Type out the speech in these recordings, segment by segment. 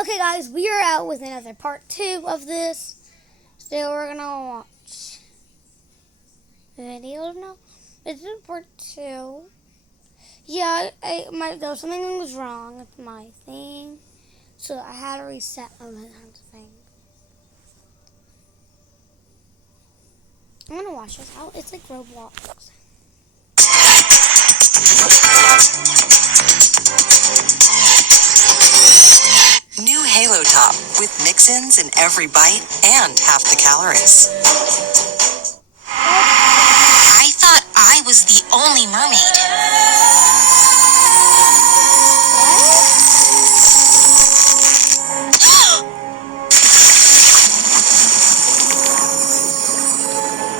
Okay, guys, we are out with another part 2 of this. So we're gonna watch the video now. This is part 2. Yeah, there was something that was wrong with my thing, so I had to reset my thing. I'm gonna watch this out. It's like Roblox. New Halo Top with mix-ins in every bite and half the calories. I thought I was the only mermaid.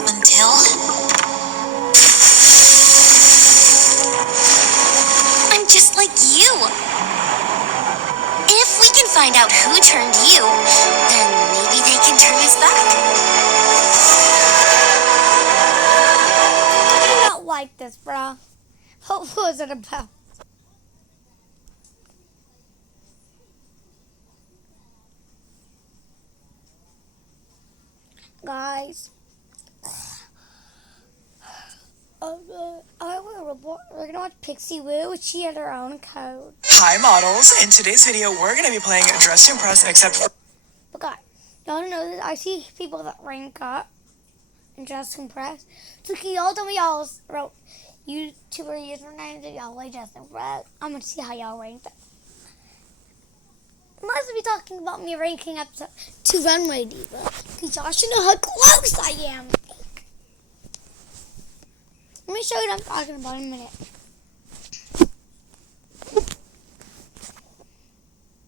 Until I'm just like you. If we can find out who turned you, then maybe they can turn us back. I do not like this, bro. What was it about? Guys, we're gonna watch Pixie Woo, which she had her own code. Hi models, in today's video we're going to be playing Dress to Impress except for... But guys, y'all know that I see people that rank up and Dress to Impress. So can y'all tell me y'all wrote YouTuber usernames that y'all like Dress to Impress? I'm gonna see how y'all rank them. Must be talking about me ranking up to Runway Diva, because y'all should know how close I am. Let me show you what I'm talking about in a minute.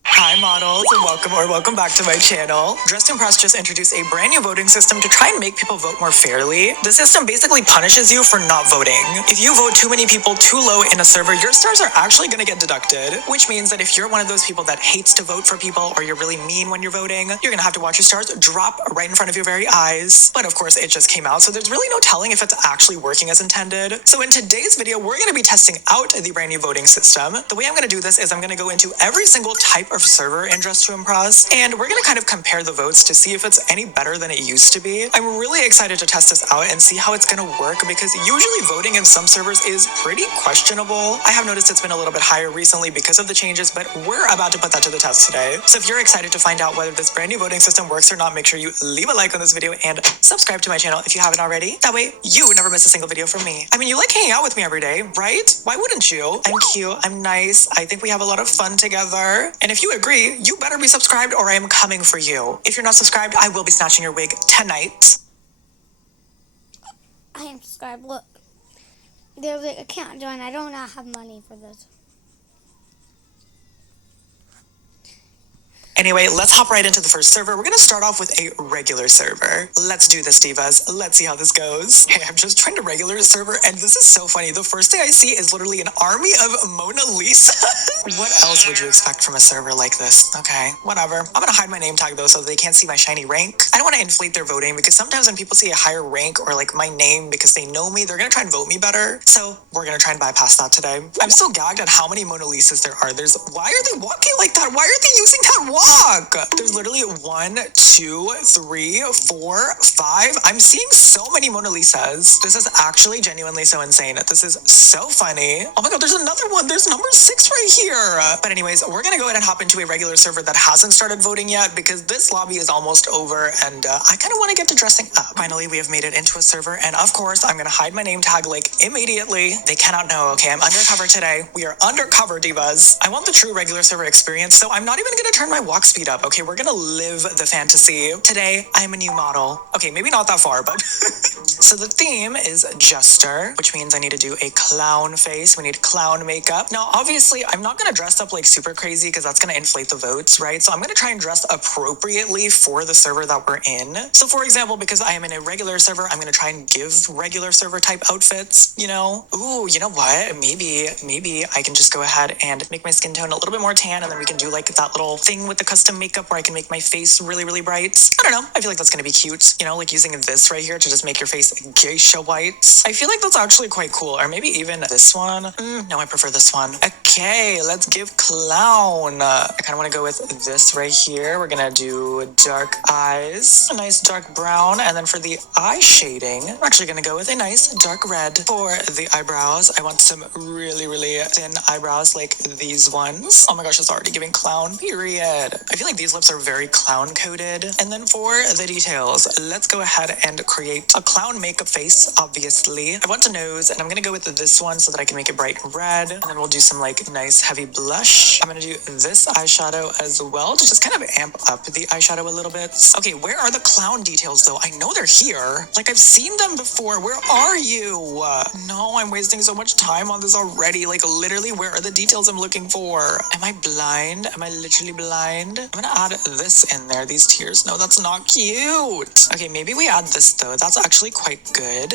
Hi models, and welcome back to my channel. Dress to Impress just introduced a brand new voting system to try and make people vote more fairly. The system basically punishes you for not voting. If you vote too many people too low in a server, your stars are actually going to get deducted, which means that if you're one of those people that hates to vote for people, or you're really mean when you're voting, you're going to have to watch your stars drop right in front of your very eyes. But of course, it just came out, so there's really no telling if it's actually working as intended. So in today's video, we're going to be testing out the brand new voting system. The way I'm going to do this is I'm going to go into every single type of server in Dress to Impress, and we're going to kind of compare the votes to see if it's any better than it used to be. I'm really excited to test this out and see how it's going to work, because usually voting in some servers is pretty questionable. I have noticed it's been a little bit higher recently because of the changes, but we're about to put that to the test today. So if you're excited to find out whether this brand new voting system works or not, make sure you leave a like on this video and subscribe to my channel if you haven't already. That way you never miss a single video from me. I mean, you like hanging out with me every day, right? Why wouldn't you? I'm cute, I'm nice, I think we have a lot of fun together. And if you agree, you better be subscribed or I am coming for you. If you're not subscribed, I will be snatching your wig tonight. I am subscribed. Look, there's an account join. I do not have money for this. Anyway, let's hop right into the first server. We're going to start off with a regular server. Let's do this, divas. Let's see how this goes. Hey, I'm just trying to regular server, and this is so funny. The first thing I see is literally an army of Mona Lisa. What else would you expect from a server like this? Okay, whatever. I'm going to hide my name tag, though, so they can't see my shiny rank. I don't want to inflate their voting, because sometimes when people see a higher rank or, like, my name because they know me, they're going to try and vote me better. So we're going to try and bypass that today. I'm still gagged at how many Mona Lisas there are. Why are they walking like that? Why are they using that walk? There's literally 1, 2, 3, 4, 5. I'm seeing so many Mona Lisas. This is actually genuinely so insane. This is so funny. Oh my god, there's another one. There's number 6 right here. But anyways, we're gonna go ahead and hop into a regular server that hasn't started voting yet, because this lobby is almost over, and I kind of want to get to dressing up. Finally, we have made it into a server, and of course, I'm gonna hide my name tag like immediately. They cannot know. Okay, I'm undercover today. We are undercover, divas. I want the true regular server experience, so I'm not even gonna turn my walk speed up. Okay, we're gonna live the fantasy. Today, I'm a new model. Okay, maybe not that far, but... So the theme is Jester, which means I need to do a clown face. We need clown makeup. Now, obviously, I'm not gonna dress up like super crazy, because that's gonna inflate the votes, right? So I'm gonna try and dress appropriately for the server that we're in. So for example, because I am in a regular server, I'm gonna try and give regular server type outfits, you know? Ooh, you know what? Maybe I can just go ahead and make my skin tone a little bit more tan, and then we can do like that little thing with the custom makeup where I can make my face really, really bright. I don't know. I feel like that's gonna be cute. You know, like using this right here to just make your face geisha white. I feel like that's actually quite cool. Or maybe even this one. No, I prefer this one. Okay, let's give clown. I kind of want to go with this right here. We're gonna do dark eyes, a nice dark brown, and then for the eye shading, we're actually gonna go with a nice dark red. For the eyebrows, I want some really, really thin eyebrows like these ones. Oh my gosh, it's already giving clown, period. I feel like these lips are very clown coated. And then for the details, let's go ahead and create a clown makeup face, obviously. I want a nose, and I'm gonna go with this one so that I can make it bright red. And then we'll do some like nice heavy blush. I'm gonna do this eyeshadow as well to just kind of amp up the eyeshadow a little bit. Okay, where are the clown details though? I know they're here. Like I've seen them before. Where are you? No, I'm wasting so much time on this already. Like literally, where are the details I'm looking for? Am I blind? Am I literally blind? I'm gonna add this in there, these tears. No, that's not cute. Okay, maybe we add this though. That's actually quite good.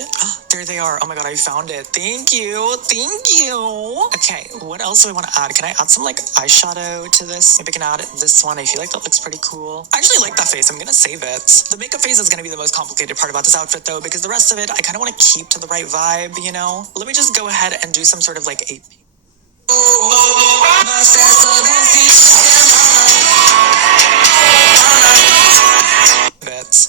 There they are. Oh my god, I found it. Thank you. Thank you. Okay, what else do I want to add? Can I add some like eyeshadow to this? Maybe I can add this one. I feel like that looks pretty cool. I actually like that face. I'm gonna save it. The makeup face is gonna be the most complicated part about this outfit though, because the rest of it I kind of want to keep to the right vibe, you know? Let me just go ahead and do some sort of like a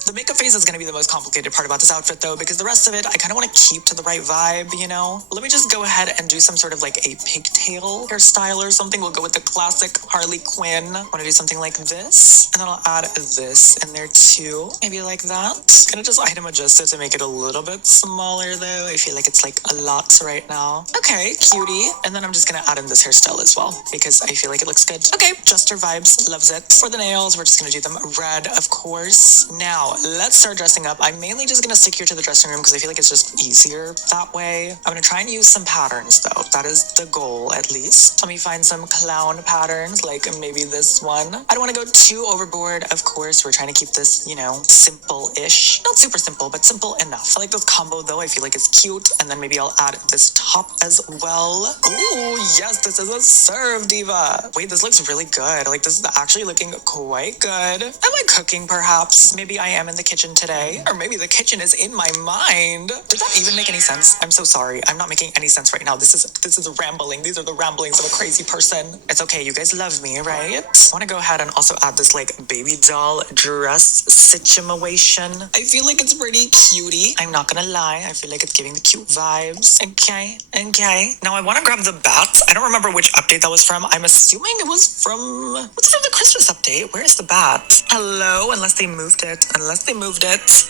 The makeup phase is going to be the most complicated part about this outfit though, because the rest of it I kind of want to keep to the right vibe, you know? Let me just go ahead and do some sort of like a pigtail hairstyle or something. We'll go with the classic Harley Quinn. I want to do something like this, and then I'll add this in there too. Maybe like that. Gonna just item adjust it to make it a little bit smaller though. I feel like it's like a lot right now. Okay, cutie. And then I'm just gonna add in this hairstyle as well, because I feel like it looks good. Okay, Jester vibes, loves it. For the nails, we're just gonna do them red, of course. Now, let's start dressing up. I'm mainly just gonna stick here to the dressing room because I feel like it's just easier that way. I'm gonna try and use some patterns though. That is the goal, at least. Let me find some clown patterns, like maybe this one. I don't want to go too overboard, of course. We're trying to keep this, you know, simple-ish. Not super simple, but simple enough. I like this combo though. I feel like it's cute. And then maybe I'll add this top as well. Ooh, yes, this is a serve diva. Wait, this looks really good. Like this is actually looking quite good. Am I cooking perhaps? Maybe I am in the kitchen today, or maybe the kitchen is in my mind. Did that even make any sense? I'm so sorry. I'm not making any sense right now. This is rambling. These are the ramblings of a crazy person. It's okay. You guys love me, right? I want to go ahead and also add this like baby doll dress situation. I feel like it's pretty cutie. I'm not gonna lie. I feel like it's giving the cute vibes. Okay. Now I want to grab the bat. I don't remember which update that was from. I'm assuming it was from the Christmas update. Where is the bat? Hello, unless they moved it.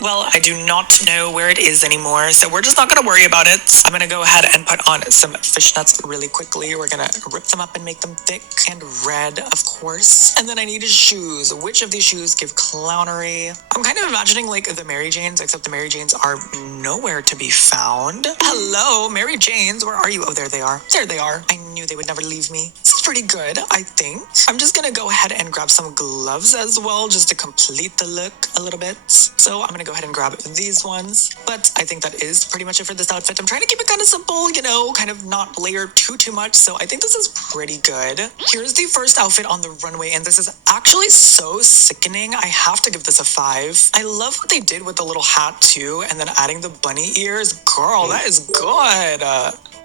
Well, I do not know where it is anymore, so we're just not gonna worry about it. I'm gonna go ahead and put on some fishnets really quickly. We're gonna rip them up and make them thick and red, of course. And then I need shoes. Which of these shoes give clownery? I'm kind of imagining like the Mary Janes, except the Mary Janes are nowhere to be found. Hello, Mary Janes, where are you? Oh, there they are. There they are. I knew they would never leave me. This is pretty good, I think. I'm just gonna go ahead and grab some gloves as well, just to complete the look a little bit. So I'm gonna go ahead and grab these ones. But I think that is pretty much it for this outfit. I'm trying to keep it kind of simple, you know, kind of not layer too much. So I think this is pretty good. Here's the first outfit on the runway, and this is actually so sickening. I have to give this a 5. I love what they did with the little hat too, and then adding the bunny ears. Girl, that is good.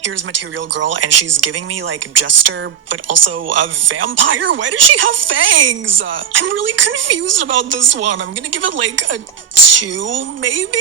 Here's Material Girl, and she's giving me like Jester, but also a vampire. Why does she have fangs? I'm really confused about this one. I'm gonna give it like a 2, maybe?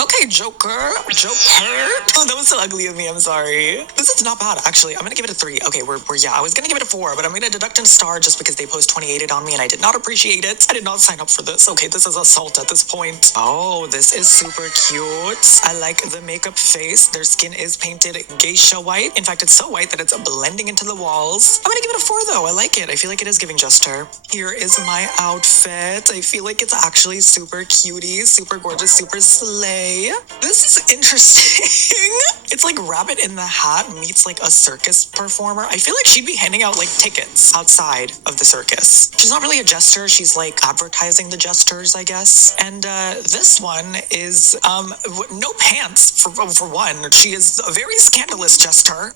Okay, Joker. Oh, that was so ugly of me. I'm sorry. This is not bad, actually. I'm gonna give it a 3. Okay, I was gonna give it a 4, but I'm gonna deduct a star just because they post 28'd on me, and I did not appreciate it. I did not sign up for this. Okay, this is assault at this point. Oh, this is super cute. I like the makeup face. Their skin is painted geisha white. In fact, it's so white that it's blending into the walls. I'm gonna give it a 4 though. I like it. I feel like it is giving Jester. Here is my outfit. I feel like it's actually super cutie, super gorgeous, super slay. This is interesting. It's like Rabbit in the Hat meets like a circus performer. I feel like she'd be handing out like tickets outside. of the circus. She's not really a jester. She's like advertising the jesters, I guess. And this one is no pants for one. She is a very scandalous jester.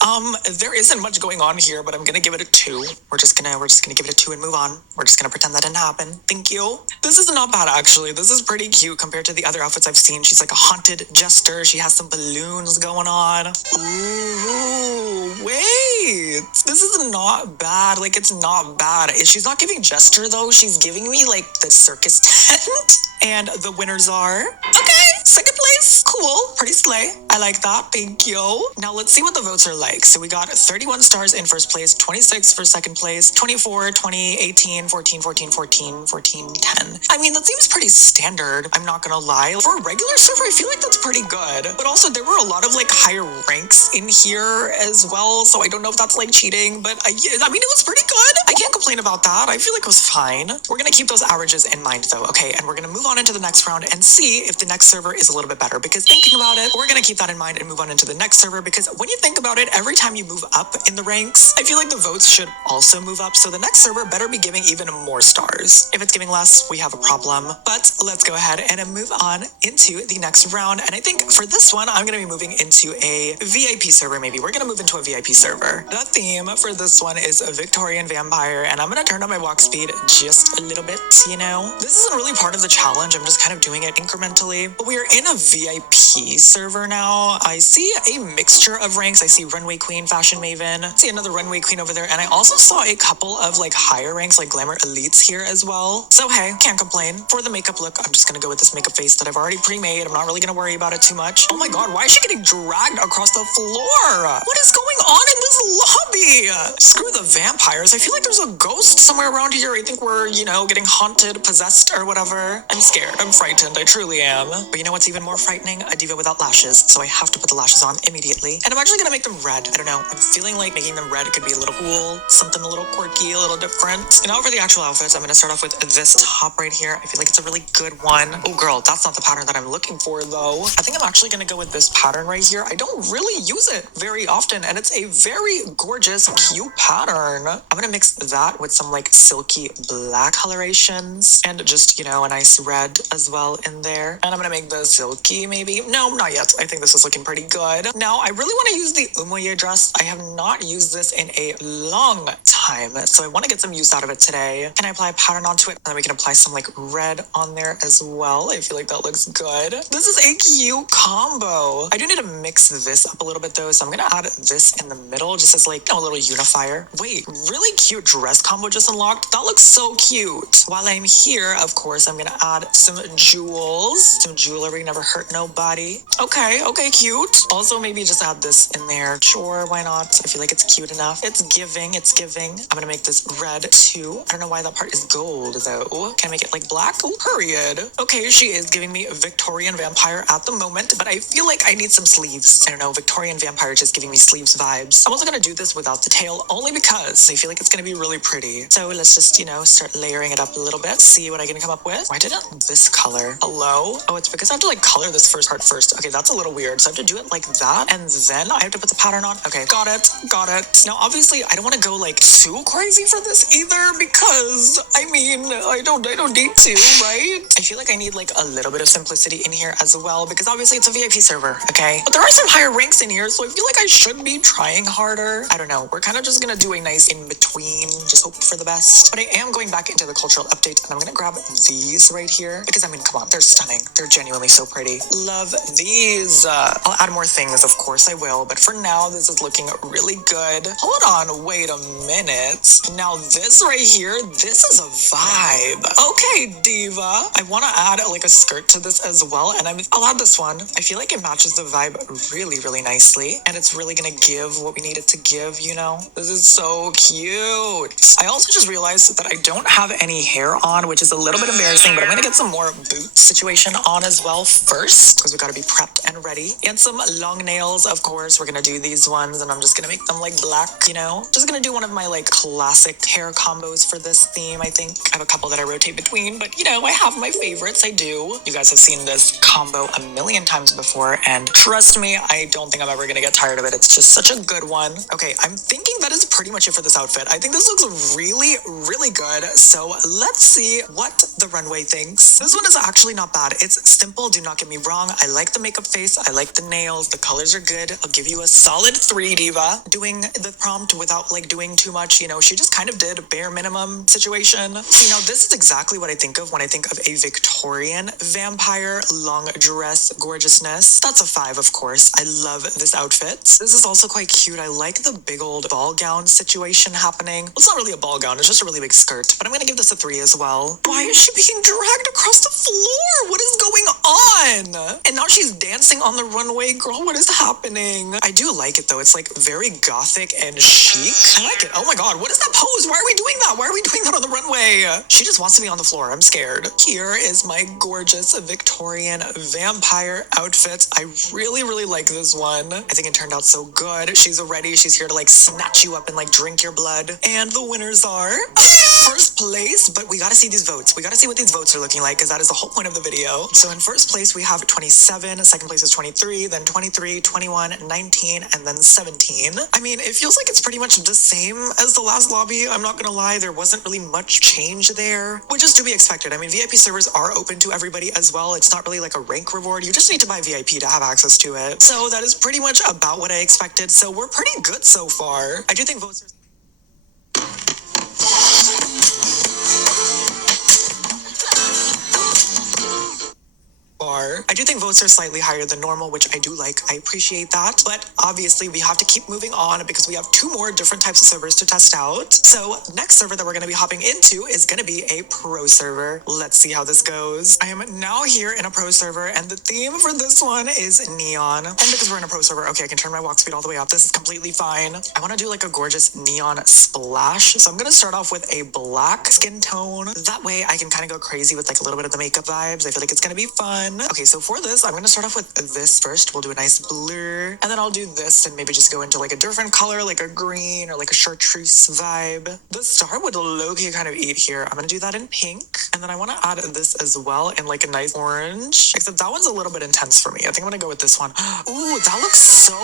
There isn't much going on here, but I'm gonna give it a 2. We're just gonna give it a 2 and move on. We're just gonna pretend that didn't happen. Thank you. This is not bad actually. This is pretty cute compared to the other outfits I've seen. She's like a haunted jester. She has some balloons going on. Ooh, wait. This is not bad. Like, it's not bad. She's not giving jester though. She's giving me like the circus tent. And the winners are, okay, second place, cool, pretty slay. I like that, thank you. Now let's see what the votes are like. So we got 31 stars in first place, 26 for second place, 24, 20, 18, 14, 14, 14, 14, 10. I mean, that seems pretty standard, I'm not gonna lie. For a regular server, I feel like that's pretty good. But also there were a lot of like higher ranks in here as well. So I don't know if that's like cheating, but I mean, it was pretty good. I can't complain about that. I feel like it was fine. We're gonna keep those averages in mind though, okay? And we're gonna move on into the next round and see if the next server is a little bit better, because thinking about it, we're gonna keep that in mind and move on into the next server, because when you think about it, every time you move up in the ranks, I feel like the votes should also move up, so the next server better be giving even more stars. If it's giving less, we have a problem. But let's go ahead and move on into the next round, and I think for this one, I'm gonna be moving into a VIP server maybe. We're gonna move into a VIP server. The theme for this one is a Victorian vampire, and I'm gonna turn up my walk speed just a little bit, you know? This isn't really part of the challenge, I'm just kind of doing it incrementally. But we are in a VIP server now. I see a mixture of ranks. I see Runway Queen, Fashion Maven. I see another Runway Queen over there. And I also saw a couple of like higher ranks, like Glamour Elites here as well. So hey, can't complain. For the makeup look, I'm just gonna go with this makeup face that I've already pre-made. I'm not really gonna worry about it too much. Oh my god, why is she getting dragged across the floor? What is going on in this lobby? Screw the vampires. I feel like there's a ghost somewhere around here. I think we're, you know, getting haunted, possessed, or whatever. I'm scared. I'm frightened. I truly am. But you know what's even more frightening? A diva without lashes. So I have to put the lashes on immediately. And I'm actually gonna make them red. I don't know. I'm feeling like making them red could be a little cool. Something a little quirky, a little different. And now for the actual outfits, I'm gonna start off with this top right here. I feel like it's a really good one. Oh girl, that's not the pattern that I'm looking for though. I think I'm actually gonna go with this pattern right here. I don't really use it very often, and it's a very gorgeous, cute pattern. I'm gonna mix that with some like silky black colorations and just, you know, a nice red as well in there. And I'm gonna make the silky maybe. No, not yet. I think this is looking pretty good. Now, I really want to use the Umoye dress. I have not used this in a long time, so I want to get some use out of it today. Can I apply a pattern onto it? And then we can apply some like red on there as well. I feel like that looks good. This is a cute combo. I do need to mix this up a little bit though, so I'm gonna add this in the middle just as like, you know, a little unifier. Wait, really cute dress combo just unlocked. That looks so cute. While I'm here, of course, I'm gonna add some jewels. Some jewelry never hurt nobody. Okay, cute. Also, maybe just add this in there. Sure, why not? I feel like it's cute enough. It's giving, it's giving. I'm gonna make this red too. I don't know why that part is gold though. Can I make it like black? Oh, period. Okay, she is giving me a Victorian vampire at the moment, but I feel like I need some sleeves. I don't know, Victorian vampire just giving me sleeves vibes. I'm also gonna do this without the tail only because I feel like it's gonna be really pretty. So let's just, you know, start layering it up a little bit. See what I can come up with. Why didn't this color? Hello? Oh, it's because I have to like color this first part first. Okay, that's a little weird. So I have to do it like that, and then I have to put the pattern on. Okay, got it. Now, obviously, I don't want to go like too crazy for this either, because I mean, I don't need to, right? I feel like I need like a little bit of simplicity in here as well, because obviously it's a VIP server, okay? But there are some higher ranks in here, so I feel like I should be trying harder. I don't know. We're kind of just gonna do a nice in between, just hope for the best. But I am going back into the cultural update, and I'm gonna grab these right here, because I mean, come on, they're stunning. They're genuinely so pretty. Love these. I'll add more things, of course I will, but for now, this is looking really good. Hold on, wait a minute. Now this right here, this is a vibe. Okay, diva. I want to add like a skirt to this as well, and I'll add this one. I feel like it matches the vibe really, really nicely, and it's really gonna give what we need it to give, you know? This is so cute. I also just realized that I don't have any hair on, which is a little bit embarrassing, but I'm gonna get some more boot situation on as well first, because we gotta be prepped and ready. And some long nails, of course. We're gonna do these ones, and I'm just gonna make them like black, you know? Just gonna do one of my like classic hair combos for this theme, I think. I have a couple that I rotate between, but you know, I have my favorites, I do. You guys have seen this combo a million times before, and trust me, I don't think I'm ever gonna get tired of it. It's just such a good one. Okay, I'm thinking that is pretty much it for this outfit. I think this looks really, really good. So let's see what the runway thinks. This one is actually not bad. It's simple, do not get me wrong. I like the makeup face, I like the nails, the colors are good. I'll give you a solid 3, Diva. Doing the prompt without like doing too much, you know, she just kind of did a bare minimum situation. See, now this is exactly what I think of when I think of a Victorian vampire long dress gorgeousness. That's a 5, of course. I love this outfit. This is also quite cute. I like the big old ball gown situation happening. Well, it's not really a ball gown, it's just a really big skirt, but I'm gonna give this a 3 as well. Why is she being dragged across the floor? What is going on? And now she's dancing on the runway. Girl, what is happening? I do like it though. It's like very gothic and chic. I like it. Oh my god, what is that pose? Why are we doing that? Why are we doing that on the runway? She just wants to be on the floor. I'm scared. Here is my gorgeous Victorian vampire outfit. I really, really like this one. I think it turned out so good. She's ready. She's here to like snatch you up and like drink your blood. And the winners are first place, but we gotta see these votes. We gotta see what these votes are looking like because that is the whole point of the video. So in first place, we have 27. Second place is 23, then 23, 21, 19, and then 17. I mean, it feels like it's pretty much the same as the last lobby. I'm not gonna lie, there wasn't really much change there, which is to be expected. I mean, VIP servers are open to everybody as well. It's not really like a rank reward. You just need to buy VIP to have access to it. So that is pretty much about what I expected. So we're pretty good so far. I do think votes are... I do think votes are slightly higher than normal, which I do like. I appreciate that. But obviously, we have to keep moving on because we have 2 more different types of servers to test out. So next server that we're going to be hopping into is going to be a pro server. Let's see how this goes. I am now here in a pro server, and the theme for this one is neon. And because we're in a pro server, okay, I can turn my walk speed all the way up. This is completely fine. I want to do like a gorgeous neon splash. So I'm going to start off with a black skin tone. That way I can kind of go crazy with like a little bit of the makeup vibes. I feel like it's going to be fun. Okay, so for this, I'm going to start off with this first. We'll do a nice blur, and then I'll do this and maybe just go into like a different color, like a green or like a chartreuse vibe. The star would low-key kind of eat here. I'm going to do that in pink, and then I want to add this as well in like a nice orange, except that one's a little bit intense for me. I think I'm going to go with this one. Ooh, that looks so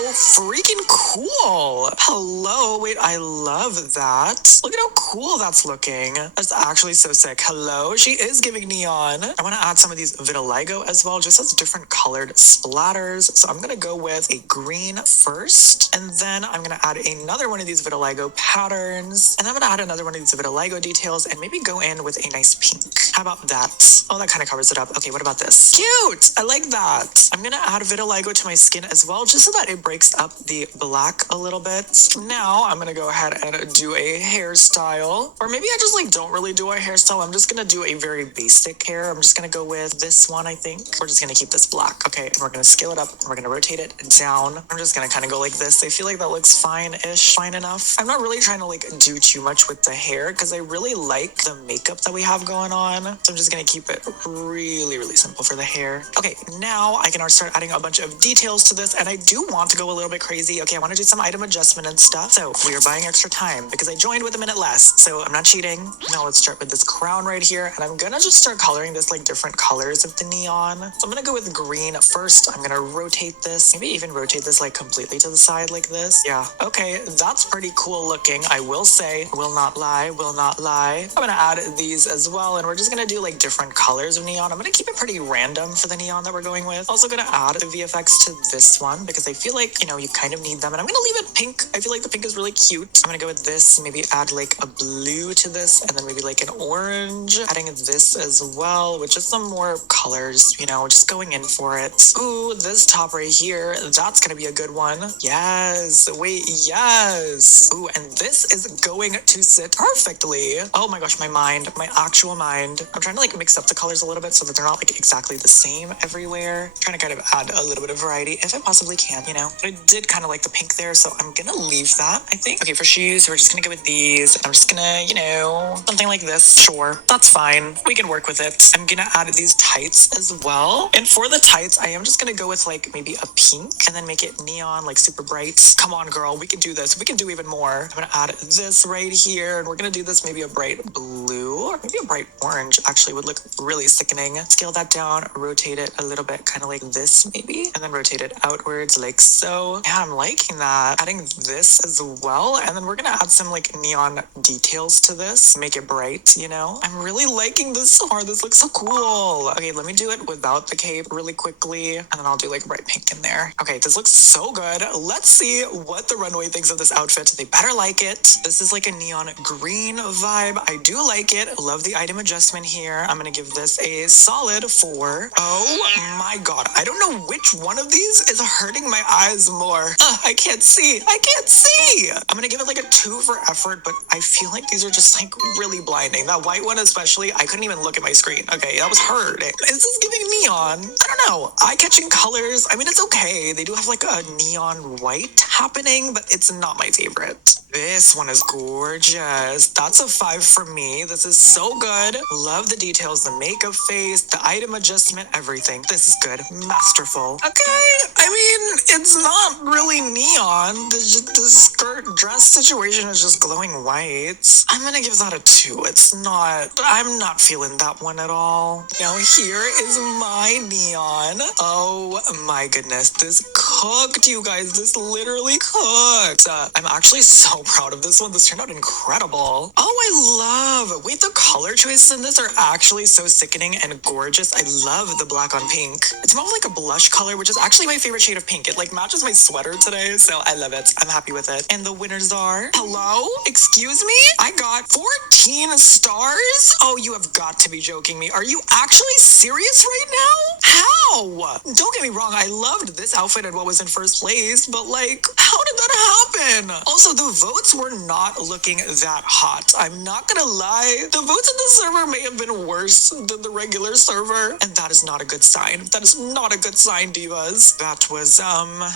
freaking cool. Hello, wait, I love that. Look at how cool that's looking. That's actually so sick. Hello, she is giving neon. I want to add some of these vitiligo as well, just as different colored splatters. So I'm gonna go with a green first, and then I'm gonna add another one of these vitiligo patterns, and I'm gonna add another one of these vitiligo details, and maybe go in with a nice pink. How about that? Oh, that kind of covers it up. Okay, what about this? Cute! I like that. I'm gonna add vitiligo to my skin as well, just so that it breaks up the black a little bit. Now I'm gonna go ahead and do a hairstyle, or maybe I just like don't really do a hairstyle. I'm just gonna do a very basic hair. I'm just gonna go with this one, I think. We're just gonna keep this black. Okay, and we're gonna scale it up, and we're gonna rotate it down. I'm just gonna kind of go like this. I feel like that looks fine-ish, fine enough. I'm not really trying to like do too much with the hair because I really like the makeup that we have going on. So I'm just gonna keep it really, really simple for the hair. Okay, now I can start adding a bunch of details to this, and I do want to go a little bit crazy. Okay, I want to do some item adjustment and stuff. So we are buying extra time because I joined with a minute less. So I'm not cheating. Now let's start with this crown right here, and I'm gonna just start coloring this like different colors of the neon. So I'm gonna go with green first. I'm gonna rotate this, maybe even rotate this like completely to the side like this. Yeah, okay, that's pretty cool looking, I will say. Will not lie, will not lie. I'm gonna add these as well, and we're just gonna do like different colors of neon. I'm gonna keep it pretty random for the neon that we're going with. Also gonna add the VFX to this one because I feel like, you know, you kind of need them, and I'm gonna leave it pink. I feel like the pink is really cute. I'm gonna go with this, maybe add like a blue to this, and then maybe like an orange. Adding this as well, with just some more colors, you know, just going in for it. Ooh, this top right here, that's gonna be a good one. Yes, wait, yes. Ooh, and this is going to sit perfectly. Oh my gosh, my mind, my actual mind. I'm trying to like mix up the colors a little bit so that they're not like exactly the same everywhere. I'm trying to kind of add a little bit of variety if I possibly can, you know. I did kind of like the pink there, so I'm gonna leave that, I think. Okay, for shoes, we're just gonna go with these. I'm just gonna, you know, something like this. Sure, that's fine. We can work with it. I'm gonna add these tights as well. And for the tights, I am just gonna go with like maybe a pink and then make it neon, like super bright. Come on, girl, we can do this. We can do even more. I'm gonna add this right here, and we're gonna do this maybe a bright blue or maybe a bright orange. Actually, would look really sickening. Scale that down, rotate it a little bit, kind of like this maybe, and then rotate it outwards like so. Yeah, I'm liking that. Adding this as well, and then we're gonna add some like neon details to this, make it bright, you know? I'm really liking this so far. This looks so cool. Okay, let me do it without the cape really quickly, and then I'll do like bright pink in there. Okay, this looks so good. Let's see what the runway thinks of this outfit. They better like it. This is like a neon green vibe. I do like it. Love the item adjustment here. I'm gonna give this a solid 4. Oh my god. I don't know which one of these is hurting my eyes more. I can't see. I can't see. I'm gonna give it like a 2 for effort, but I feel like these are just like really blinding. That white one especially, I couldn't even look at my screen. Okay, that was hard. Is this giving neon? I don't know. Eye-catching colors. I mean, it's okay. They do have like a neon white happening, but it's not my favorite. This one is gorgeous. That's a 5 for me. This is so good. Love the details, the makeup face, the item adjustment, everything. This is good. Masterful. Okay. I mean, it's not really neon. The skirt dress situation is just glowing white. I'm gonna give that a 2. It's not, I'm not feeling that one at all. Now here is my neon. Oh my goodness. This cooked, you guys. This literally cooked. I'm actually so proud of this one. This turned out incredible. Oh, I love. Wait, the color choices in this are actually so sickening and gorgeous. I love the black on pink. It's more of like a blush color, which is actually my favorite shade of pink. It like matches my sweater today, so I love it. I'm happy with it. And the winners are, hello? Excuse me? I got 14 stars? Oh, you have got to be joking me. Are you actually serious right now? How? Don't get me wrong. I loved this outfit and what was in first place, but like, how did that happen? Also, the votes were not looking that hot. I'm not gonna lie. The votes in the server may have been worse than the regular server, and that is not a good sign. That is not a good sign, divas. That was,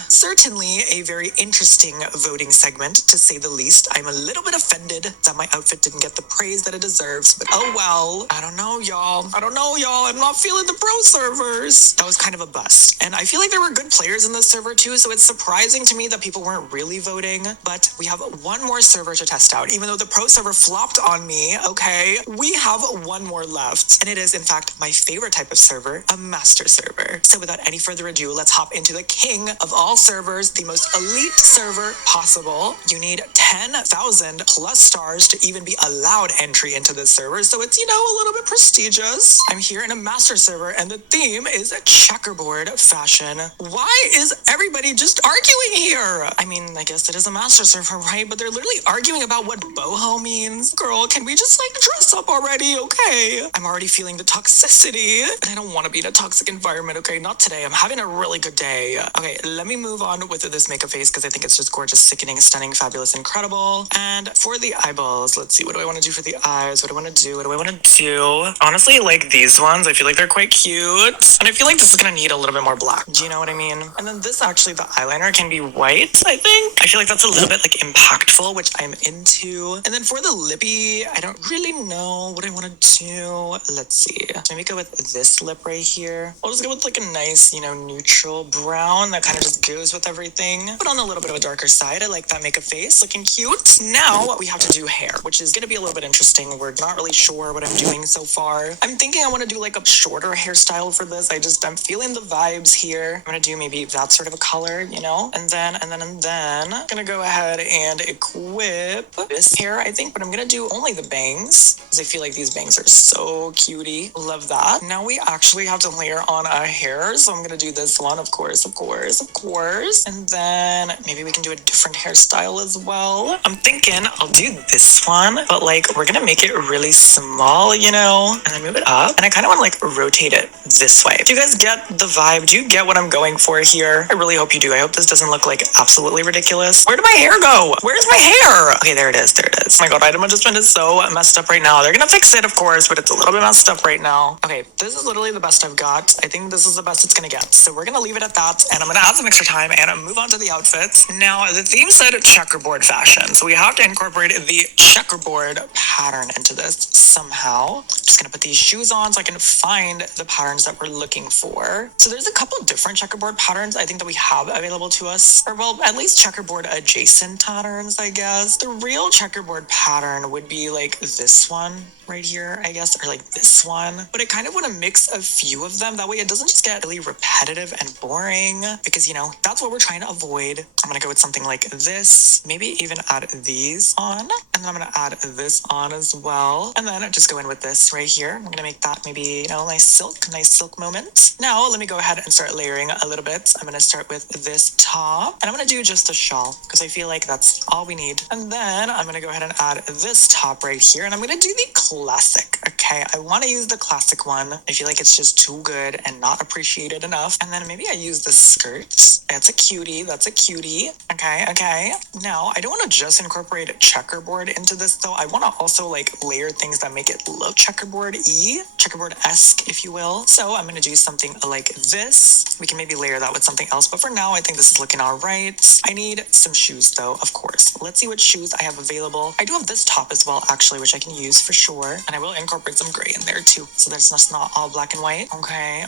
certainly a very interesting voting segment, to say the least. I'm a little bit offended that my outfit didn't get the praise that it deserves, but oh well. I don't know, y'all. I don't know, y'all. I'm not feeling the pro servers. That was kind of a bust. And I feel like there were good players in this server too, so it's surprising to me that people weren't really voting, but we have one more server to test out. Even though the pro server flopped on me, okay, we have one more left. And it is, in fact, my favorite type of server, a master server. So without any further ado, let's hop into the king of all servers, the most elite server possible. You need 10,000 plus stars to even be allowed entry into this server, so it's, you know, a little bit prestigious. I'm here in a master server, and the theme is checkerboard fashion. Why is everybody just arguing here? I mean, I guess it is a master server, right? But they're literally arguing about what boho means. Girl, can we just like dress up already? Okay. I'm already feeling the toxicity, and I don't want to be in a toxic environment, okay? Not today. I'm having a really good day. Okay, let me move on with this makeup face because I think it's just gorgeous, sickening, stunning, fabulous, incredible. And for the eyeballs, let's see. What do I want to do for the eyes? What do I want to do? What do I want to do? Honestly, like these ones, I feel like they're quite cute. And I feel like this is going to need a little bit more black. Do you know what I mean? And then this actually, the eyeliner can be white, I think. I feel like that's a little bit like impactful, which I'm into. And then for the lippy, I don't really know what I want to do. Let's see. Maybe go with this lip right here. I'll just go with like a nice, you know, neutral brown that kind of just goes with everything. But on a little bit of a darker side. I like that makeup face, looking cute. Now we have to do hair, which is going to be a little bit interesting. We're not really sure what I'm doing so far. I'm thinking I want to do like a shorter hairstyle for this. I'm feeling the vibes here. I'm going to do maybe that sort of a color, you know, and then I'm going to go ahead and equip this hair, I think, but I'm going to do only the bangs because I feel like these bangs are so cutie. Love that. Now we actually have to layer on a hair. So I'm going to do this one, of course. And then maybe we can do a different hairstyle as well. I'm thinking I'll do this one, but like we're going to make it really small, you know, and then move it up. And I kind of want to like rotate it this way. Do you guys get the vibe? Do you get what I'm going for here? I really hope you do. I hope this doesn't look like absolutely ridiculous. Where did my hair go? Where's my hair? Okay, there it is. Oh my god, item adjustment is so messed up right now. They're gonna fix it, of course, but it's a little bit messed up right now. Okay, this is literally the best I've got. I think this is the best it's gonna get. So we're gonna leave it at that, and I'm gonna add some extra time and move on to the outfits. Now, the theme said checkerboard fashion, so we have to incorporate the checkerboard pattern into this somehow. Just gonna put these shoes on so I can find the patterns that we're looking for. So there's a couple different checkerboard patterns I think that we have available to us, or well, at least checkerboard adjacent patterns, I guess. The real checkerboard pattern would be like this one right here, I guess, or like this one. But I kind of want to mix a few of them. That way it doesn't just get really repetitive and boring, because, you know, that's what we're trying to avoid. I'm going to go with something like this, maybe even add these on, and then I'm going to add this on as well. And then just go in with this right here. I'm going to make that maybe, you know, nice silk moment. Now let me go ahead and start layering a little bit. I'm going to start with this top, and I'm going to do just a shawl because I feel like that's all we need. And then I'm going to go ahead and add this top right here, and I'm going to do the classic. Okay, I want to use the classic one. I feel like it's just too good and not appreciated enough. And then maybe I use the skirt. That's a cutie. That's a cutie. Okay. Now I don't want to just incorporate checkerboard into this though. I want to also like layer things that make it look checkerboard-esque, if you will. So I'm going to do something like this. We can maybe layer that with something else, but for now I think this is looking all right. I need some shoes though, of course. Let's see what shoes I have available. I do have this top as well, actually, which I can use for sure. And I will incorporate some gray in there too, so that's just not all black and white. Okay.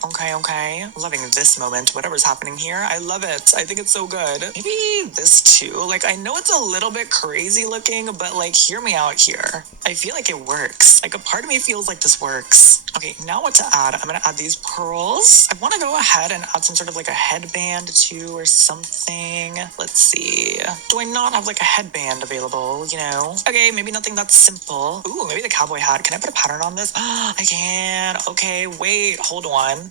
Loving this moment, whatever's happening here. I love it. I think it's so good. Maybe this too. Like, I know it's a little bit crazy looking, but like, hear me out here. I feel like it works. Like, a part of me feels like this works. Okay, now what to add? I'm gonna add these pearls. I want to go ahead and add some sort of like a headband too or something. Let's see. Do I not have like a headband available, you know? Okay, maybe nothing that simple. Ooh, maybe the cowboy hat. Can I put a pattern on this? I can. Okay, wait, hold on.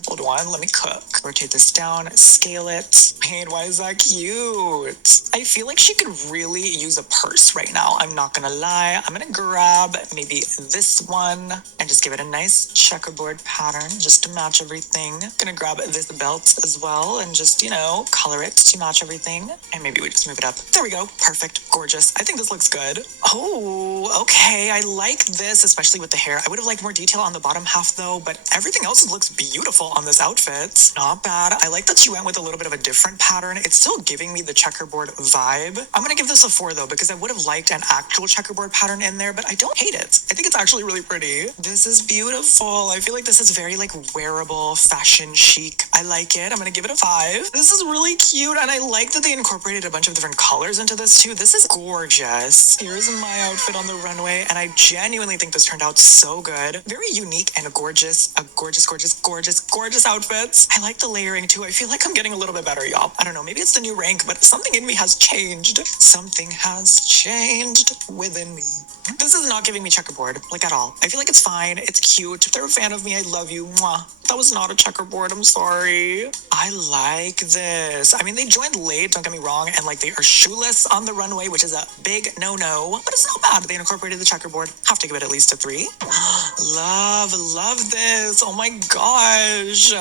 Let me cook. Rotate this down, scale it. Wait, why is that cute? I feel like she could really use a purse right now. I'm not gonna lie. I'm gonna grab maybe this one and just give it a nice checkerboard pattern just to match everything. Gonna grab this belt as well and just, you know, color it to match everything. And maybe we just move it up. There we go. Perfect. Gorgeous. I think this looks good. Oh, okay. I like this, especially with the hair. I would have liked more detail on the bottom half though, but everything else looks beautiful on this outfit. Not bad. I like that she went with a little bit of a different pattern. It's still giving me the checkerboard vibe. I'm gonna give this a 4 though, because I would have liked an actual checkerboard pattern in there, but I don't hate it. I think it's actually really pretty. This is beautiful. I feel like this is very like wearable, fashion chic. I like it. I'm gonna give it a 5. This is really cute, and I like that they incorporated a bunch of different colors into this too. This is gorgeous. Here's my outfit on the runway, and I genuinely think this turned out so good. Very unique and gorgeous. A gorgeous outfits. I like the layering too. I feel like I'm getting a little bit better, y'all. I don't know, maybe it's the new rank, but something in me has changed. Something has changed within me. This is not giving me checkerboard, like at all. I feel like it's fine. It's cute. If they're a fan of me, I love you. Mwah. That was not a checkerboard. I'm sorry. I like this. I mean, they joined late, don't get me wrong, and like they are shoeless on the runway, which is a big no-no, but it's not bad. They incorporated the checkerboard. Have to give it at least a 3. Love this. Oh my gosh.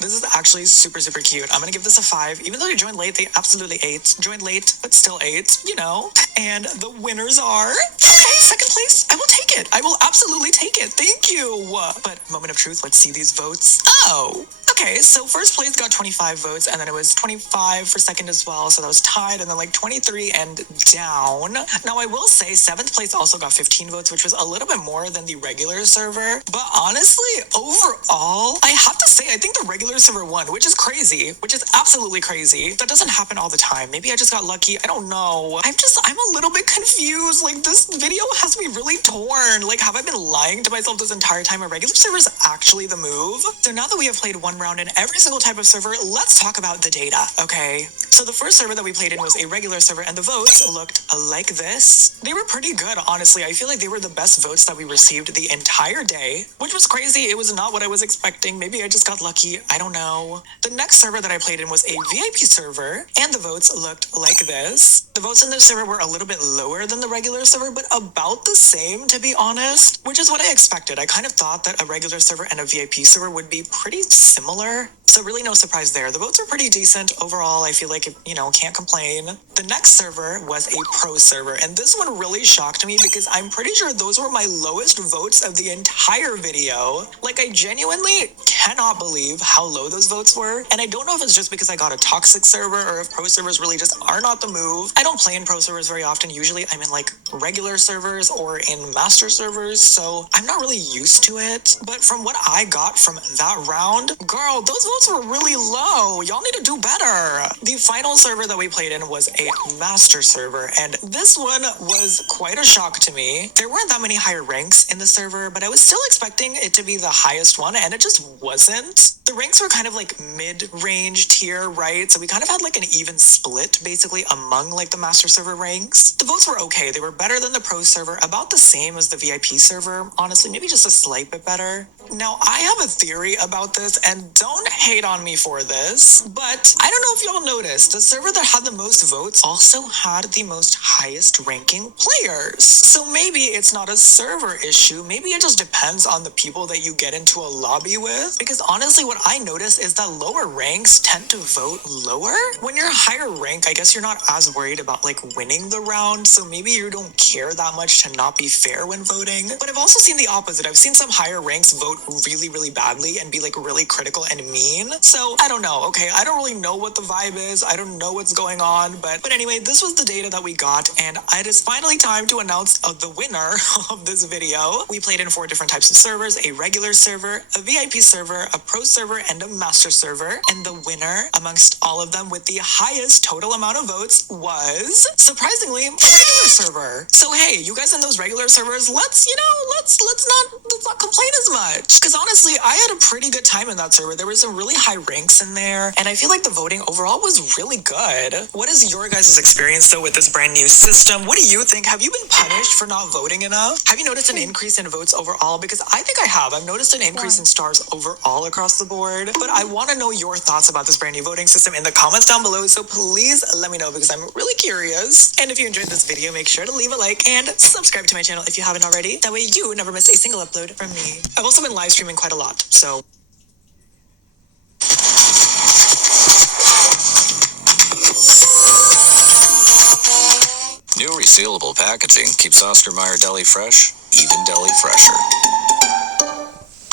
This is actually super cute. I'm gonna give this a 5. Even though they joined late, they absolutely ate. Joined late, but still ate, you know. And the winners are... Okay, second place. I will take it. I will absolutely take it. Thank you. But moment of truth, let's see these votes. Oh, okay. So first place got 25 votes, and then it was 25 for second as well. So that was tied, and then like 23 and down. Now I will say 7th place also got 15 votes, which was a little bit more than the regular server. But honestly, overall, I have to say I think the regular server won, which is crazy, which is absolutely crazy. That doesn't happen all the time. Maybe I just got lucky. I don't know. I'm a little bit confused. Like, this video has me really torn. Like, have I been lying to myself this entire time? A regular server is actually the move. So now that we have played one round in every single type of server, let's talk about the data, okay? So the first server that we played in was a regular server, and the votes looked like this. They were pretty good, honestly. I feel like they were the best votes that we received the entire day, which was crazy. It was not what I was expecting. Maybe I just got lucky. I don't know. The next server that I played in was a VIP server, and the votes looked like this. The votes in this server were a little bit lower than the regular server, but about the same, to be honest, which is what I expected. I kind of thought that a regular server and a VIP server would be pretty similar. So really no surprise there. The votes are pretty decent overall. I feel like, you know, can't complain. The next server was a pro server, and this one really shocked me because I'm pretty sure those were my lowest votes of the entire video. Like, I genuinely cannot believe how low those votes were. And I don't know if it's just because I got a toxic server or if pro servers really just are not the move. I don't play in pro servers very often. Usually I'm in like regular servers or in master servers, so I'm not really used to it. But from what I got from that round, girl, those votes were really low. Y'all need to do better. The final server that we played in was a master server, and this one was quite a shock to me. There weren't that many higher ranks in the server, but I was still expecting it to be the highest one, and it just wasn't. The ranks were kind of like mid-range tier, right? So we kind of had like an even split basically among like the master server ranks. The votes were okay. They were better than the pro server, about the same as the VIP server. Honestly, maybe just a slight bit better. Now, I have a theory about this, and don't hate on me for this, but I don't know if y'all noticed, the server that had the most votes also had the most highest ranking players. So maybe it's not a server issue. Maybe it just depends on the people that you get into a lobby with. Because honestly, what I noticed is that lower ranks tend to vote lower. When you're higher rank, I guess you're not as worried about like winning the round. So maybe you don't care that much to not be fair when voting. But I've also seen the opposite. I've seen some higher ranks vote really, really badly and be like really critical and mean. So I don't know. Okay, I don't really know what the vibe is. I don't know what's going on. But anyway, this was the data that we got, and it is finally time to announce the winner of this video. We played in 4 different types of servers: a regular server, a VIP server, a pro server, and a master server. And the winner amongst all of them with the highest total amount of votes was, surprisingly, a regular server. So hey, you guys in those regular servers, let's not complain as much. Because honestly, I had a pretty good time in that server. There were some really high ranks in there, and I feel like the voting overall was really good. What is your guys' experience though with this brand new system? What do you think? Have you been punished for not voting enough? Have you noticed an increase in votes overall? Because I think I have. I've noticed an increase in stars overall across the board. But I want to know your thoughts about this brand new voting system in the comments down below. So please let me know, because I'm really curious. And if you enjoyed this video, make sure to leave a like and subscribe to my channel if you haven't already. That way you never miss a single upload from me. I've also been live streaming quite a lot, so. New resealable packaging keeps Oscar Mayer deli fresh, even deli fresher.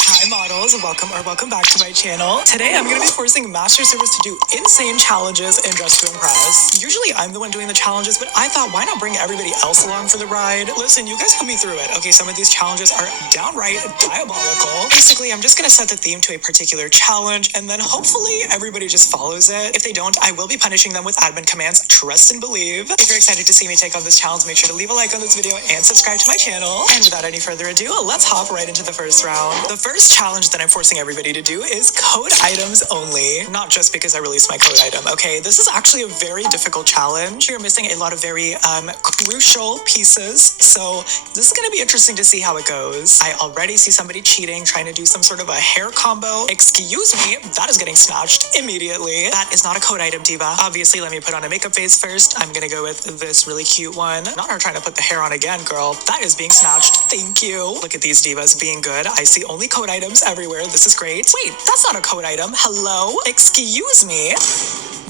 Hi models, welcome back to my channel. Today I'm gonna be forcing master servers to do insane challenges in Dress to Impress. Usually I'm the one doing the challenges, but I thought, why not bring everybody else along for the ride? Listen, you guys put me through it. Okay, some of these challenges are downright diabolical. Basically, I'm just gonna set the theme to a particular challenge, and then hopefully everybody just follows it. If they don't, I will be punishing them with admin commands. Trust and believe. If you're excited to see me take on this challenge, make sure to leave a like on this video and subscribe to my channel. And without any further ado, let's hop right into the first round. The first challenge that I'm forcing everybody to do is code items only. Not just because I released my code item, okay? This is actually a very difficult challenge. You're missing a lot of very crucial pieces, so this is gonna be interesting to see how it goes. I already see somebody cheating, trying to do some sort of a hair combo. Excuse me, that is getting snatched immediately. That is not a code item, diva. Obviously, let me put on a makeup phase first. I'm gonna go with this really cute one. Not her trying to put the hair on again, girl. That is being snatched. Thank you. Look at these divas being good. I see only code items everywhere. This is great. Wait, that's not a code item. Hello? Excuse me.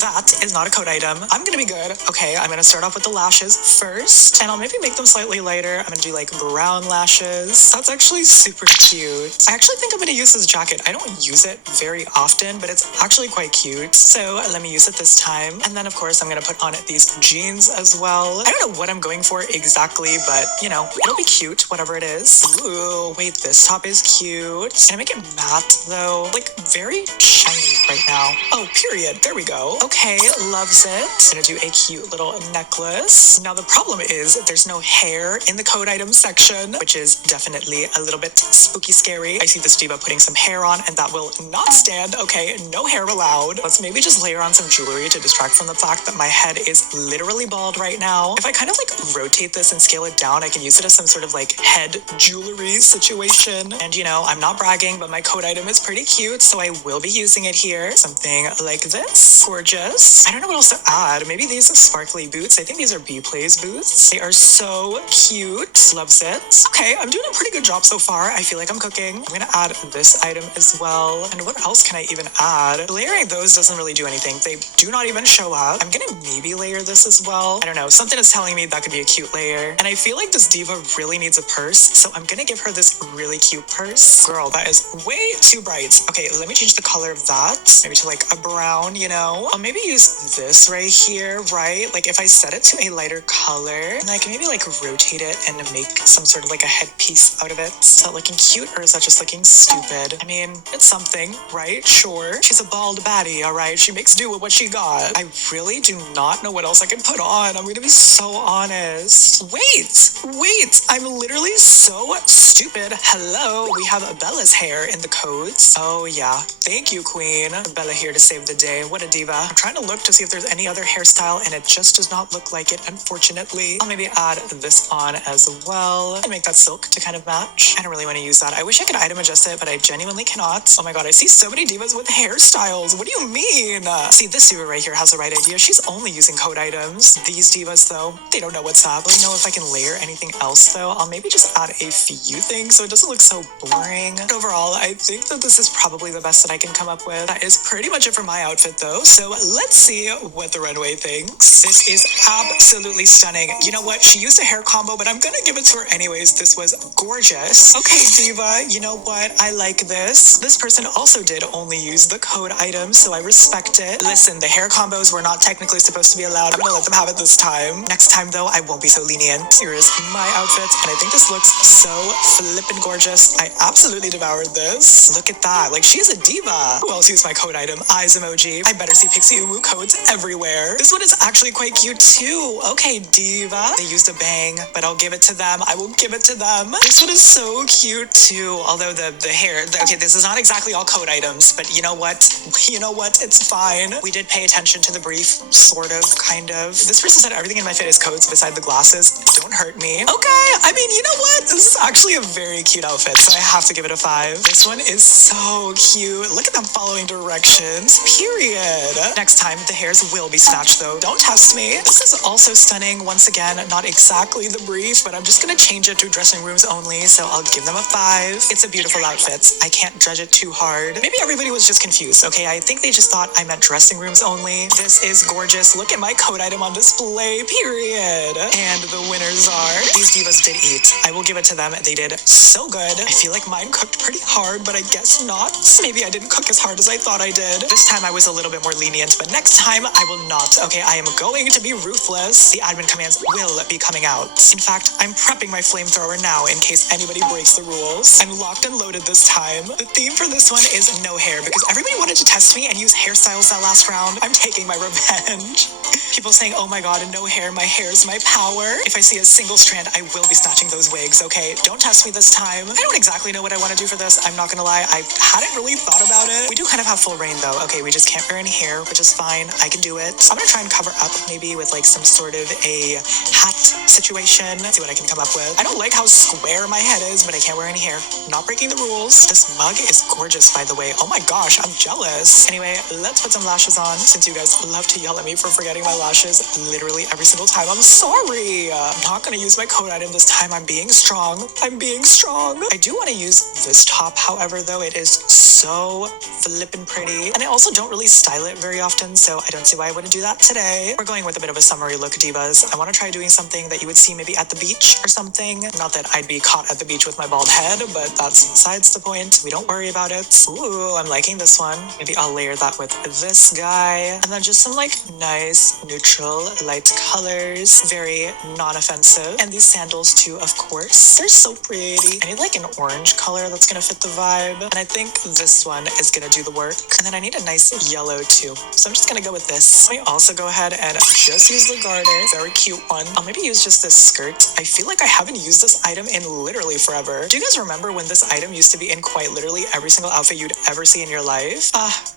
That is not a code item. I'm gonna be good. Okay, I'm gonna start off with the lashes first, and I'll maybe make them slightly lighter. I'm gonna do like brown lashes. That's actually super cute. I actually think I'm gonna use this jacket. I don't use it very often, but it's actually quite cute. So let me use it this time. And then of course I'm gonna put on these jeans as well. I don't know what I'm going for exactly, but you know, it'll be cute, whatever it is. Ooh, wait, this top is cute. Can I make it matte though? Like very shiny right now. Oh, period. There we go. Okay, loves it. I'm gonna do a cute little necklace. Now the problem is there's no hair in the code item section, which is definitely a little bit spooky scary. I see this diva putting some hair on, and that will not stand. Okay, no hair allowed. Let's maybe just layer on some jewelry to distract from the fact that my head is literally bald right now. If I kind of like rotate this and scale it down, I can use it as some sort of like head jewelry situation. And you know, I'm not bragging, but my code item is pretty cute, so I will be using it here. here. Something like this. Gorgeous. I don't know what else to add. Maybe these sparkly boots. I think these are B-Plays boots. They are so cute. Loves it. Okay, I'm doing a pretty good job so far. I feel like I'm cooking. I'm gonna add this item as well. And what else can I even add? Layering those doesn't really do anything. They do not even show up. I'm gonna maybe layer this as well. I don't know. Something is telling me that could be a cute layer. And I feel like this diva really needs a purse, so I'm gonna give her this really cute purse. Girl, that is way too bright. Okay, let me change the color of that. Maybe to like a brown, you know? I'll maybe use this right here, right? Like if I set it to a lighter color, and I can maybe like rotate it and make some sort of like a headpiece out of it. Is that looking cute or is that just looking stupid? I mean, it's something, right? Sure. She's a bald baddie, all right? She makes do with what she got. I really do not know what else I can put on. I'm gonna be so honest. Wait, I'm literally so stupid. Hello, we have Bella's hair in the codes. Oh yeah, thank you, queen. Bella here to save the day. What a diva. I'm trying to look to see if there's any other hairstyle and it just does not look like it, unfortunately. I'll maybe add this on as well and make that silk to kind of match. I don't really want to use that. I wish I could item adjust it, but I genuinely cannot. Oh my god, I see so many divas with hairstyles. What do you mean? See, this diva right here has the right idea. She's only using code items. These divas though, they don't know what's up. I don't know if I can layer anything else though. I'll maybe just add a few things so it doesn't look so boring. But overall, I think that this is probably the best that I can come up with. That is pretty much it for my outfit though. So let's see what the runway thinks. This is absolutely stunning. You know what? She used a hair combo, but I'm gonna give it to her anyways. This was gorgeous. Okay, diva, you know what? I like this. This person also did only use the code items, so I respect it. Listen, the hair combos were not technically supposed to be allowed. I'm gonna let them have it this time. Next time though, I won't be so lenient. Here is my outfit, and I think this looks so flippin' gorgeous. I absolutely devoured this. Look at that. Like, she's a diva. Who else used my code item? Eyes emoji. I better see Pixie Uwu codes everywhere. This one is actually quite cute too. Okay, diva. They used a bang, but I'll give it to them. I will give it to them. This one is so cute too. Although the hair, okay, this is not exactly all code items, but you know what? You know what? It's fine. We did pay attention to the brief, sort of, kind of. This person said everything in my fit is codes beside the glasses. Don't hurt me. Okay, I mean, you know what? This is actually a very cute outfit, so I have to give it a 5. This one is so cute. Look at them following directions. Period. Next time, the hairs will be snatched though. Don't test me. This is also stunning. Once again, not exactly the brief, but I'm just gonna change it to dressing rooms only, so I'll give them a 5. It's a beautiful outfit. I can't judge it too hard. Maybe everybody was just confused, okay? I think they just thought I meant dressing rooms only. This is gorgeous. Look at my code item on display, period. And the winners are... These divas did eat. I will give it to them. They did so good. I feel like mine cooked pretty hard, but I guess not. Maybe I didn't cook as hard as I thought I did. This time I was a little bit more lenient, but next time I will not. Okay, I am going to be ruthless. The admin commands will be coming out. In fact, I'm prepping my flamethrower now in case anybody breaks the rules. I'm locked and loaded this time. The theme for this one is no hair because everybody wanted to test me and use hairstyles that last round. I'm taking my revenge. People saying, oh my god, no hair, my hair is my power. If I see a single strand, I will be snatching those wigs, okay? Don't test me this time. I don't exactly know what I want to do for this. I'm not gonna lie. I hadn't really thought about it. We do kind of have full rain though. Okay, we just can't wear any hair, which is fine. I can do it. I'm gonna try and cover up maybe with like some sort of a hat situation. See what I can come up with. I don't like how square my head is, but I can't wear any hair. Not breaking the rules. This mug is gorgeous, by the way. Oh my gosh, I'm jealous. Anyway, let's put some lashes on since you guys love to yell at me for forgetting my lashes literally every single time. I'm sorry. I'm not gonna use my code item this time. I'm being strong. I'm being strong. I do want to use this top, however, though it is so flippin' pretty. And I also don't really style it very often, so I don't see why I wouldn't do that today. We're going with a bit of a summery look, divas. I want to try doing something that you would see maybe at the beach or something. Not that I'd be caught at the beach with my bald head, but that's besides the point. We don't worry about it. Ooh, I'm liking this one. Maybe I'll layer that with this guy. And then just some like nice, neutral, light colors. Very non-offensive. And these sandals too, of course. They're so pretty. I need like an orange color that's gonna fit the vibe. And I think this one is gonna do the work. And then I need a nice yellow too. So I'm just gonna go with this. Let me also go ahead and just use the garter. Very cute one. I'll maybe use just this skirt. I feel like I haven't used this item in literally forever. Do you guys remember when this item used to be in quite literally every single outfit you'd ever see in your life?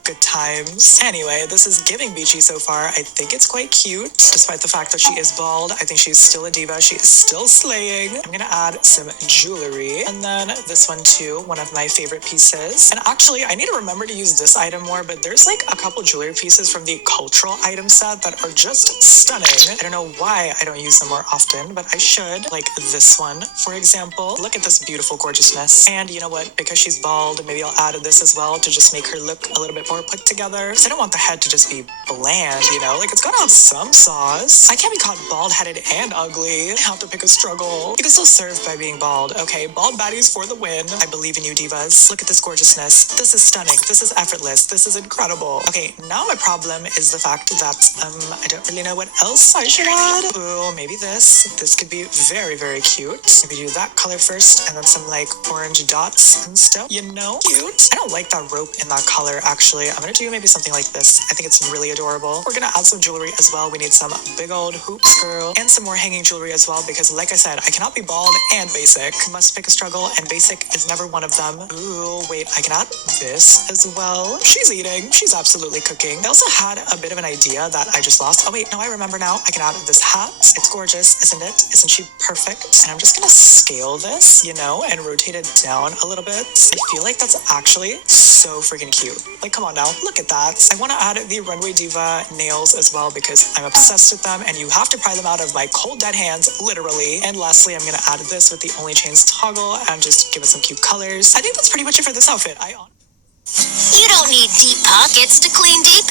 Good times. Anyway, this is giving beachy so far. I think it's quite cute. Despite the fact that she is bald, I think she's still a diva. She is still slaying. I'm gonna add some jewelry. And then this one too, one of my favorite pieces. And actually, I need to remember to use this item more, but there's like a couple jewelry pieces from the cultural item set that are just stunning. I don't know why I don't use them more often, but I should. Like this one, for example. Look at this beautiful gorgeousness. And you know what? Because she's bald, maybe I'll add this as well to just make her look a little bit more put together. So I don't want the head to just be bland, you know? Like, it's gotta have some sauce. I can't be caught bald-headed and ugly. I have to pick a struggle. You can still serve by being bald, okay? Bald baddies for the win. I believe in you, divas. Look at this gorgeousness. This is stunning. This is effortless. This is incredible. Okay, now my problem is the fact that, I don't really know what else I should add. Ooh, maybe this. This could be very, very cute. Maybe do that color first, and then some, like, orange dots and stuff. You know? Cute. I don't like that rope in that color, actually. I'm gonna do maybe something like this. I think it's really adorable. We're gonna add some jewelry as well. We need some big old hoops, girl, and some more hanging jewelry as well, because like I said, I cannot be bald and basic. Must pick a struggle, and basic is never one of them. Ooh, wait, I can add this as well. She's eating. She's absolutely cooking. I also had a bit of an idea that I just lost. Oh wait, no, I remember now. I can add this hat. It's gorgeous, isn't it? Isn't she perfect? And I'm just gonna scale this, you know, and rotate it down a little bit. I feel like that's actually so freaking cute. Like, come on now, look at that. I want to add the Runway Diva nails as well because I'm obsessed with them, and you have to pry them out of my cold dead hands, literally. And lastly, I'm gonna add this with the Only Chains toggle and just give it some cute colors. I think that's pretty much it for this outfit. You don't need deep pockets to clean deep.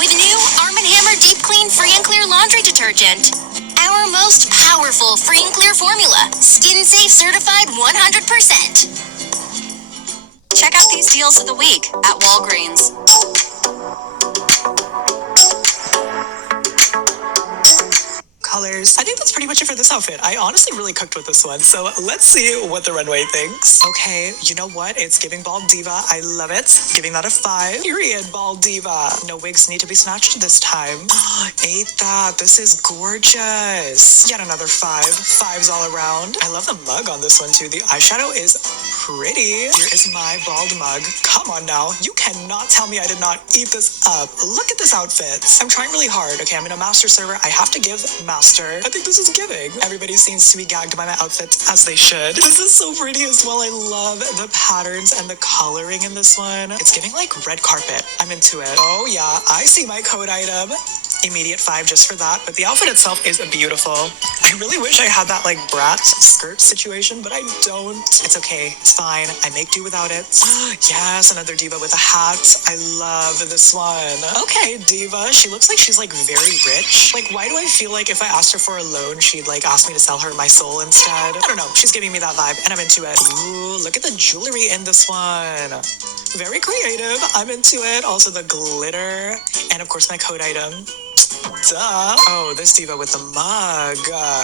With new Arm & Hammer Deep Clean Free and Clear Laundry Detergent. Our most powerful free and clear formula. Skin safe certified 100%. Check out these deals of the week at Walgreens. Colors. I think that's pretty much it for this outfit. I honestly really cooked with this one, so let's see what the runway thinks. Okay, you know what? It's giving Bald Diva. I love it. Giving that a 5. Period, Bald Diva. No wigs need to be snatched this time. Ain't that? This is gorgeous. Yet another 5. 5s all around. I love the mug on this one too. The eyeshadow is pretty. Here is my bald mug. Come on now. You cannot tell me I did not eat this up. Look at this outfit. I'm trying really hard. Okay, I'm in a master server. I have to give master. I think this is giving. Everybody seems to be gagged by my outfits, as they should. This is so pretty as well. I love the patterns and the coloring in this one. It's giving like red carpet. I'm into it. Oh yeah, I see my code item. Immediate 5 just for that, but the outfit itself is beautiful. I really wish I had that like brat skirt situation, but I don't. It's okay. It's fine. I make do without it. Yes, another diva with a hat. I love this one. Okay, diva. She looks like she's like very rich. Like, why do I feel like if I asked her for a loan, she'd like ask me to sell her my soul instead? I don't know. She's giving me that vibe, and I'm into it. Ooh, look at the jewelry in this one. Very creative. I'm into it. Also the glitter, and of course my code item. Duh. Oh, this diva with the mug.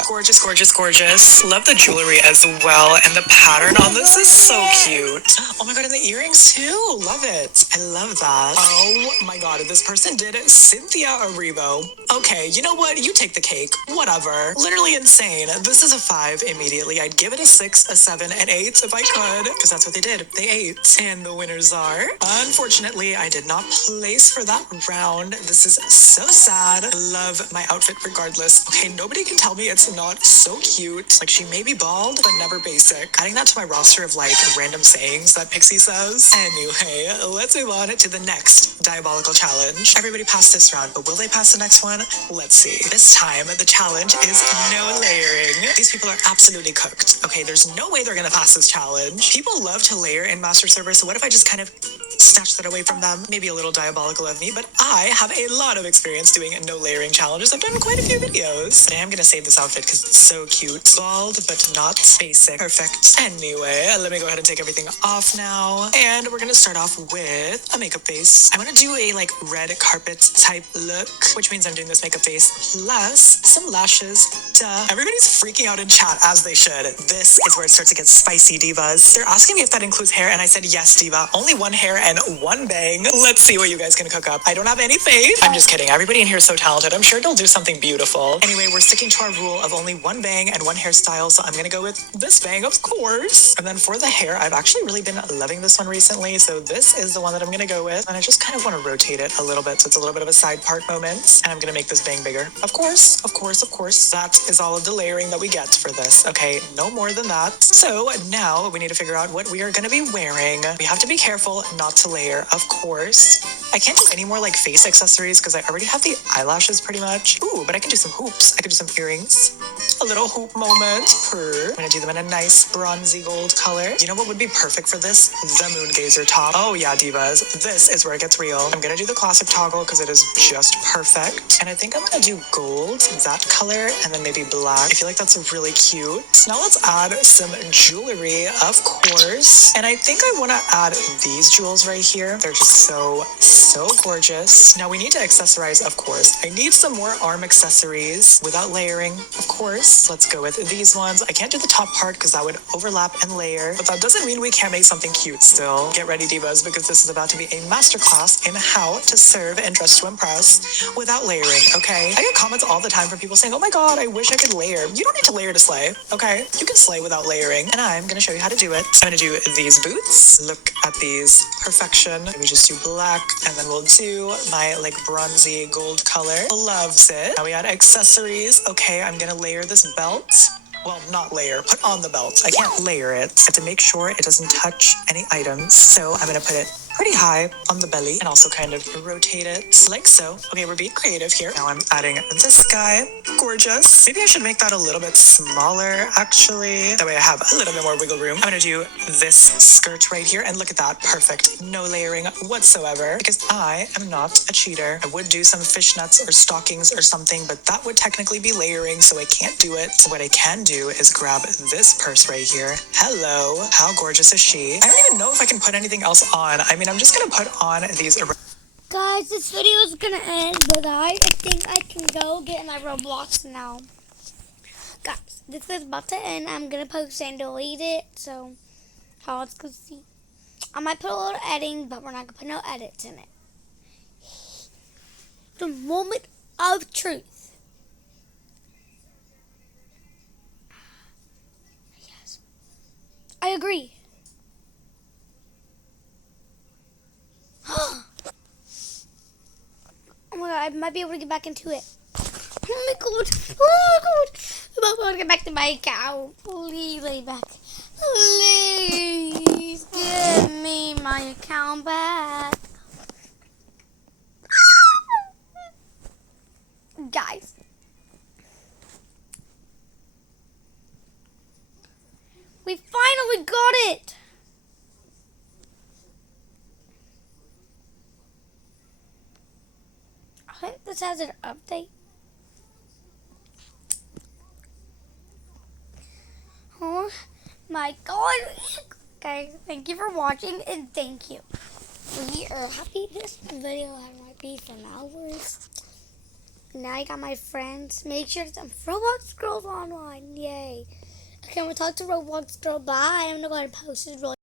Gorgeous, gorgeous, gorgeous. Love the jewelry as well. And the pattern on this is so cute. Oh my god, and the earrings too. Love it. I love that. Oh my god, this person did Cynthia Erivo. Okay, you know what? You take the cake. Whatever. Literally insane. This is a 5 immediately. I'd give it a 6, a 7, an 8 if I could. Because that's what they did. They ate. And the winners are... Unfortunately, I did not place for that round. This is so sad. I love my outfit regardless. Okay, nobody can tell me it's not so cute. Like, she may be bald, but never basic. Adding that to my roster of, like, random sayings that Pixie says. Anyway, let's move on to the next diabolical challenge. Everybody passed this round, but will they pass the next one? Let's see. This time, the challenge is no layering. These people are absolutely cooked. Okay, there's no way they're gonna pass this challenge. People love to layer in Master Server, so what if I just kind of snatch that away from them? Maybe a little diabolical of me, but I have a lot of experience doing no layering challenges. I've done quite a few videos. But I am gonna save this outfit because it's so cute. Bald, but not basic. Perfect. Anyway, let me go ahead and take everything off now. And we're gonna start off with a makeup face. I'm gonna do a like red carpet type look, which means I'm doing this makeup face plus some lashes. Duh. Everybody's freaking out in chat, as they should. This is where it starts to get spicy, divas. They're asking me if that includes hair, and I said yes, diva. Only one hair, and and one bang. Let's see what you guys can cook up. I don't have any faith. I'm just kidding. Everybody in here is so talented. I'm sure they'll do something beautiful. Anyway, we're sticking to our rule of only one bang and one hairstyle, so I'm gonna go with this bang, of course. And then for the hair, I've actually really been loving this one recently, so this is the one that I'm gonna go with. And I just kind of want to rotate it a little bit, so it's a little bit of a side part moment. And I'm gonna make this bang bigger. Of course, of course, of course. That is all of the layering that we get for this. Okay, no more than that. So now we need to figure out what we are gonna be wearing. We have to be careful not to layer, of course. I can't do any more like face accessories because I already have the eyelashes pretty much. Ooh, but I can do some hoops. I could do some earrings. A little hoop moment. I'm gonna do them in a nice bronzy gold color. You know what would be perfect for this? The moon gazer top. Oh yeah, divas. This is where it gets real. I'm gonna do the classic toggle because it is just perfect. And I think I'm gonna do gold, that color, and then maybe black. I feel like that's really cute. Now let's add some jewelry, of course. And I think I wanna add these jewels right here. They're just so gorgeous. Now we need to accessorize, of course. I need some more arm accessories without layering, of course. Let's go with these ones. I can't do the top part because that would overlap and layer, but that doesn't mean we can't make something cute still. Get ready, divas, because this is about to be a masterclass in how to serve and dress to impress without layering, okay? I get comments all the time from people saying, oh my god, I wish I could layer. You don't need to layer to slay, okay? You can slay without layering, and I'm gonna show you how to do it. I'm gonna do these boots. Look at these. Perfection. We just do black, and then we'll do my like bronzy gold color. Loves it. Now we add accessories. Okay, I'm gonna layer this belt. Well, not layer, put on the belt. I can't layer it. I have to make sure it doesn't touch any items. So I'm gonna put it pretty high on the belly and also kind of rotate it like so. Okay, we're being creative here. Now I'm adding this guy. Gorgeous. Maybe I should make that a little bit smaller, actually. That way I have a little bit more wiggle room. I'm gonna do this skirt right here, and look at that. Perfect. No layering whatsoever, because I am not a cheater. I would do some fishnets or stockings or something, but that would technically be layering, so I can't do it. So what I can do is grab this purse right here. Hello. How gorgeous is she? I don't even know if I can put anything else on. I mean, I'm just gonna put on these. Guys, this video is gonna end, but I think I can go get my Roblox now. Guys, this is about to end. I'm gonna post and delete it, so how it's gonna see. I might put a little editing, but we're not gonna put no edits in it. The moment of truth. Yes, I agree. Oh my god, I might be able to get back into it. Oh my god. Oh my god. I'm about to get back to my account. Please lay back. Please give me my account back. Guys. We finally got it. I think this has an update. Oh my god. Guys, thank you for watching, and thank you. We are happy this video might be some hours. Now I got my friends. Make sure some Roblox girls online. Yay. Okay, I'm gonna talk to Roblox girl. Bye. I'm gonna go ahead and post this really